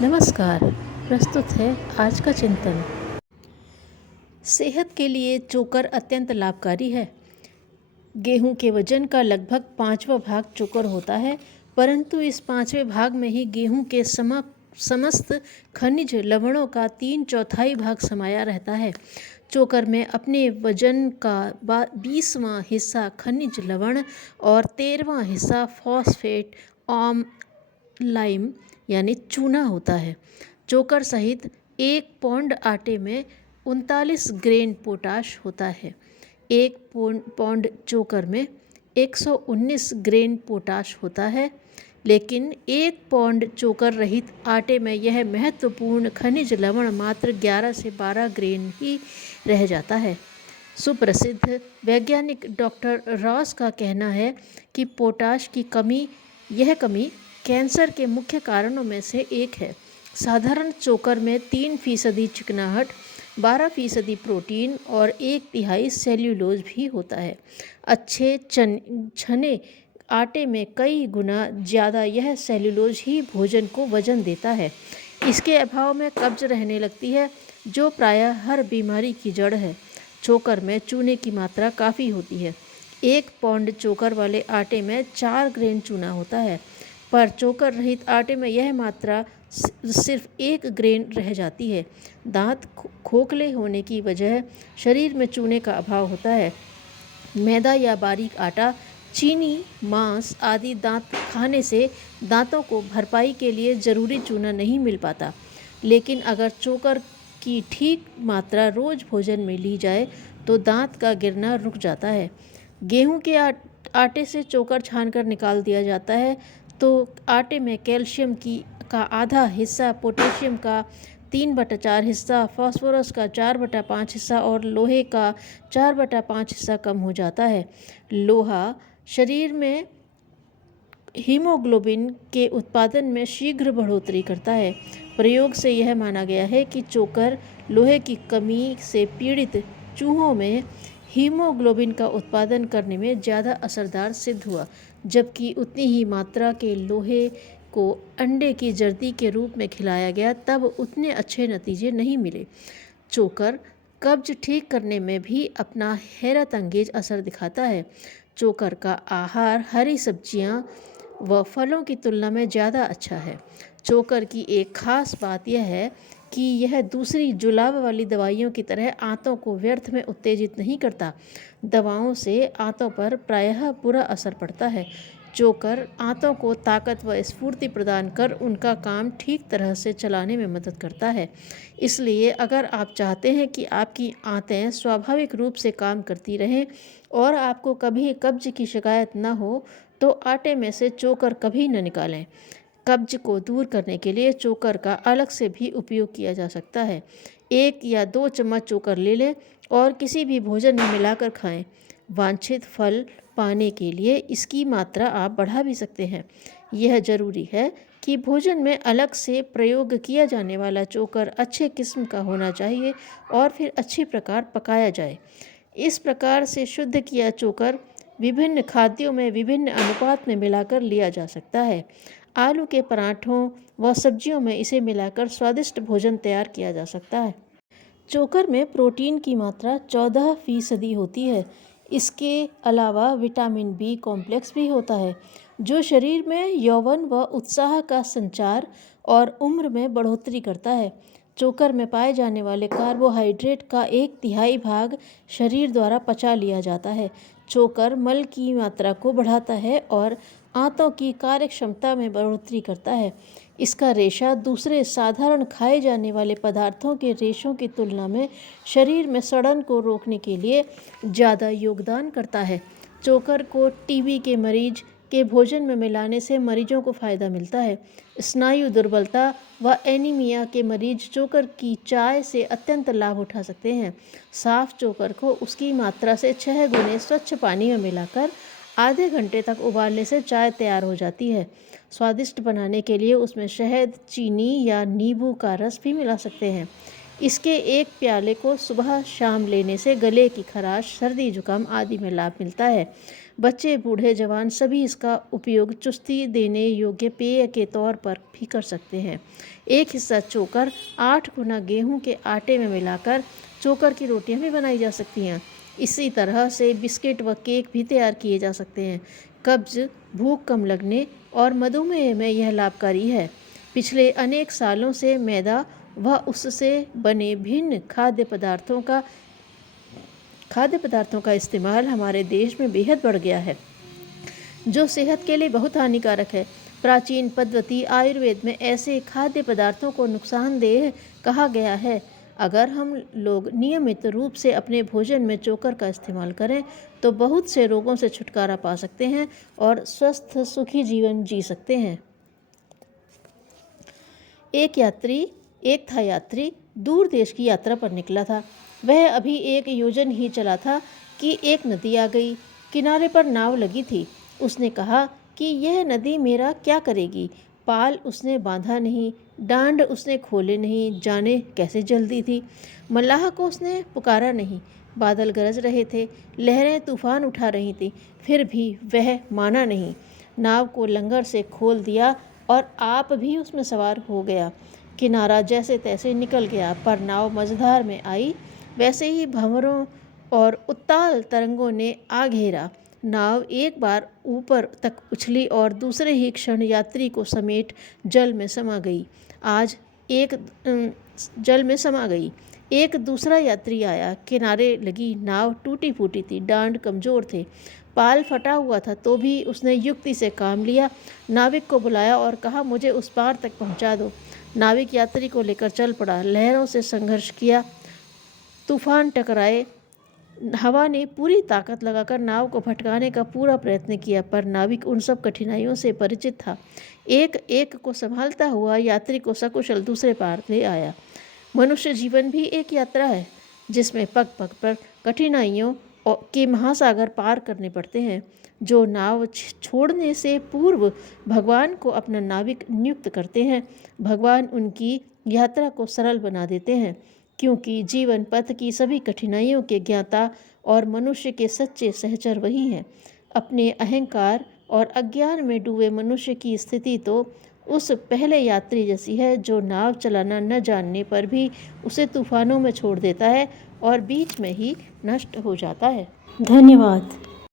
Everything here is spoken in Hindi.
नमस्कार। प्रस्तुत है आज का चिंतन। सेहत के लिए चोकर अत्यंत लाभकारी है। गेहूं के वजन का लगभग 5वां भाग चोकर होता है, परंतु इस 5वें भाग में ही गेहूं के समस्त खनिज लवणों का 3/4 भाग समाया रहता है। चोकर में अपने वजन का 20वां हिस्सा खनिज लवण और 13वां हिस्सा फॉस्फेट लाइम यानी चूना होता है। चोकर सहित 1 पौंड आटे में 39 ग्रेन पोटाश होता है। 1 पौंड चोकर में 119 ग्रेन पोटाश होता है, लेकिन 1 पौंड चोकर रहित आटे में यह महत्वपूर्ण खनिज लवण मात्र 11 से 12 ग्रेन ही रह जाता है। सुप्रसिद्ध वैज्ञानिक डॉक्टर रॉस का कहना है कि पोटाश की यह कमी कैंसर के मुख्य कारणों में से एक है। साधारण चोकर में 3% चिकनाहट, 12% प्रोटीन और 1/3 सेल्यूलोज भी होता है। अच्छे छने आटे में कई गुना ज़्यादा यह सेल्यूलोज ही भोजन को वजन देता है। इसके अभाव में कब्ज रहने लगती है, जो प्रायः हर बीमारी की जड़ है। चोकर में चूने की मात्रा काफ़ी होती है। 1 पौंड चोकर वाले आटे में 4 ग्रेन चूना होता है, पर चोकर रहित आटे में यह मात्रा सिर्फ 1 ग्रेन रह जाती है। दांत खोखले होने की वजह शरीर में चूने का अभाव होता है। मैदा या बारीक आटा, चीनी, मांस आदि दांत खाने से दांतों को भरपाई के लिए ज़रूरी चूना नहीं मिल पाता। लेकिन अगर चोकर की ठीक मात्रा रोज़ भोजन में ली जाए तो दांत का गिरना रुक जाता है। गेहूं के आटे से चोकर छानकर निकाल दिया जाता है तो आटे में कैल्शियम का आधा हिस्सा, पोटेशियम का 3/4 हिस्सा, फास्फोरस का 4/5 हिस्सा और लोहे का 4/5 हिस्सा कम हो जाता है। लोहा शरीर में हीमोग्लोबिन के उत्पादन में शीघ्र बढ़ोतरी करता है। प्रयोग से यह माना गया है कि चोकर लोहे की कमी से पीड़ित चूहों में हीमोग्लोबिन का उत्पादन करने में ज़्यादा असरदार सिद्ध हुआ, जबकि उतनी ही मात्रा के लोहे को अंडे की जर्दी के रूप में खिलाया गया तब उतने अच्छे नतीजे नहीं मिले। चोकर कब्ज ठीक करने में भी अपना हैरत अंगेज असर दिखाता है। चोकर का आहार हरी सब्जियां व फलों की तुलना में ज़्यादा अच्छा है। चोकर की एक खास बात यह है कि यह दूसरी जुलाब वाली दवाइयों की तरह आंतों को व्यर्थ में उत्तेजित नहीं करता। दवाओं से आंतों पर प्रायः बुरा असर पड़ता है। चोकर आंतों को ताकत व स्फूर्ति प्रदान कर उनका काम ठीक तरह से चलाने में मदद करता है। इसलिए अगर आप चाहते हैं कि आपकी आंतें स्वाभाविक रूप से काम करती रहें और आपको कभी कब्ज की शिकायत न हो, तो आटे में से चोकर कभी न निकालें। कब्ज को दूर करने के लिए चोकर का अलग से भी उपयोग किया जा सकता है। 1 या 2 चम्मच चोकर ले लें और किसी भी भोजन में मिलाकर खाएं। वांछित फल पाने के लिए इसकी मात्रा आप बढ़ा भी सकते हैं। यह जरूरी है कि भोजन में अलग से प्रयोग किया जाने वाला चोकर अच्छे किस्म का होना चाहिए और फिर अच्छी प्रकार पकाया जाए। इस प्रकार से शुद्ध किया चोकर विभिन्न खाद्यों में विभिन्न अनुपात में मिलाकर लिया जा सकता है। आलू के पराठों व सब्जियों में इसे मिलाकर स्वादिष्ट भोजन तैयार किया जा सकता है। चोकर में प्रोटीन की मात्रा 14% होती है। इसके अलावा विटामिन बी कॉम्प्लेक्स भी होता है, जो शरीर में यौवन व उत्साह का संचार और उम्र में बढ़ोतरी करता है। चोकर में पाए जाने वाले कार्बोहाइड्रेट का 1/3 भाग शरीर द्वारा पचा लिया जाता है। चोकर मल की मात्रा को बढ़ाता है और आंतों की कार्यक्षमता में बढ़ोतरी करता है। इसका रेशा दूसरे साधारण खाए जाने वाले पदार्थों के रेशों की तुलना में शरीर में सड़न को रोकने के लिए ज़्यादा योगदान करता है। चोकर को टीबी के मरीज के भोजन में मिलाने से मरीजों को फ़ायदा मिलता है। स्नायु दुर्बलता व एनीमिया के मरीज चोकर की चाय से अत्यंत लाभ उठा सकते हैं। साफ चोकर को उसकी मात्रा से 6 गुने स्वच्छ पानी में मिलाकर आधे घंटे तक उबालने से चाय तैयार हो जाती है। स्वादिष्ट बनाने के लिए उसमें शहद, चीनी या नींबू का रस भी मिला सकते हैं। इसके 1 प्याले को सुबह शाम लेने से गले की खराश, सर्दी जुकाम आदि में लाभ मिलता है। बच्चे बूढ़े जवान सभी इसका उपयोग चुस्ती देने योग्य पेय के तौर पर भी कर सकते हैं। एक हिस्सा चोकर 8 गुना गेहूं के आटे में मिलाकर चोकर की रोटियां भी बनाई जा सकती हैं। इसी तरह से बिस्किट व केक भी तैयार किए जा सकते हैं। कब्ज, भूख कम लगने और मधुमेह में यह लाभकारी है। पिछले अनेक सालों से मैदा व उससे बने भिन्न खाद्य पदार्थों का इस्तेमाल हमारे देश में बेहद बढ़ गया है, जो सेहत के लिए बहुत हानिकारक है। प्राचीन पद्धति आयुर्वेद में ऐसे खाद्य पदार्थों को नुकसानदेह कहा गया है। अगर हम लोग नियमित रूप से अपने भोजन में चोकर का इस्तेमाल करें तो बहुत से रोगों से छुटकारा पा सकते हैं और स्वस्थ सुखी जीवन जी सकते हैं। एक था यात्री दूर देश की यात्रा पर निकला था। वह अभी एक योजन ही चला था कि एक नदी आ गई। किनारे पर नाव लगी थी। उसने कहा कि यह नदी मेरा क्या करेगी। पाल उसने बांधा नहीं, डांड उसने खोले नहीं, जाने कैसे जल्दी थी। मल्लाह को उसने पुकारा नहीं। बादल गरज रहे थे, लहरें तूफान उठा रही थी, फिर भी वह माना नहीं। नाव को लंगर से खोल दिया और आप भी उसमें सवार हो गया। किनारा जैसे तैसे निकल गया, पर नाव मझधार में आई। वैसे ही भंवरों और उत्ताल तरंगों ने आ घेरा। नाव एक बार ऊपर तक उछली और दूसरे ही क्षण यात्री को समेट जल में समा गई। एक दूसरा यात्री आया। किनारे लगी नाव टूटी फूटी थी, डांड कमज़ोर थे, पाल फटा हुआ था, तो भी उसने युक्ति से काम लिया। नाविक को बुलाया और कहा, मुझे उस पार तक पहुंचा दो। नाविक यात्री को लेकर चल पड़ा। लहरों से संघर्ष किया, तूफान टकराए। हवा ने पूरी ताकत लगाकर नाव को भटकाने का पूरा प्रयत्न किया, पर नाविक उन सब कठिनाइयों से परिचित था। एक एक को संभालता हुआ यात्री को सकुशल दूसरे पार ले आया। मनुष्य जीवन भी एक यात्रा है, जिसमें पग पग पर कठिनाइयों के महासागर पार करने पड़ते हैं। जो नाव छोड़ने से पूर्व भगवान को अपना नाविक नियुक्त करते हैं, भगवान उनकी यात्रा को सरल बना देते हैं, क्योंकि जीवन पथ की सभी कठिनाइयों के ज्ञाता और मनुष्य के सच्चे सहचर वही हैं। अपने अहंकार और अज्ञान में डूबे मनुष्य की स्थिति तो उस पहले यात्री जैसी है, जो नाव चलाना न जानने पर भी उसे तूफानों में छोड़ देता है और बीच में ही नष्ट हो जाता है। धन्यवाद।